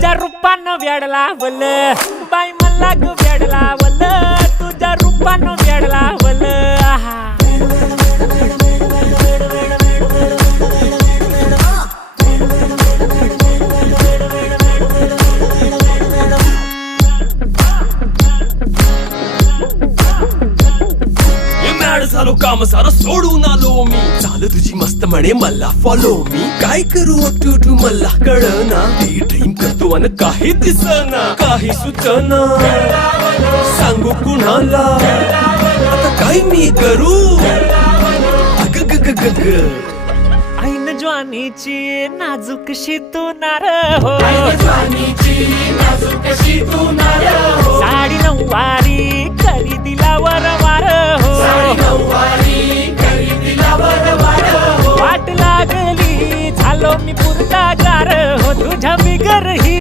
तुझ्या रूपानं वेड लावल बाई मला ग वेड लावल तुझ्या रूपानं वेड लावल आहा झालो काम सारं सोडून आलो मी चाल तुझी मस्त म्हणे मला फॉलो मी काय करू टू मला कळना ती ड्रीम करतो अन काही दिसना काही सुचना सांगू कुणाला आता काय मी करू अग ग ग ग ग ऐन ज्वानीची नाजूकशी तू नार हो साडी नऊवारी करी दिला वरवार हो वाट लागली झालो मी पुरता गार हो तुझ्या बिगर ही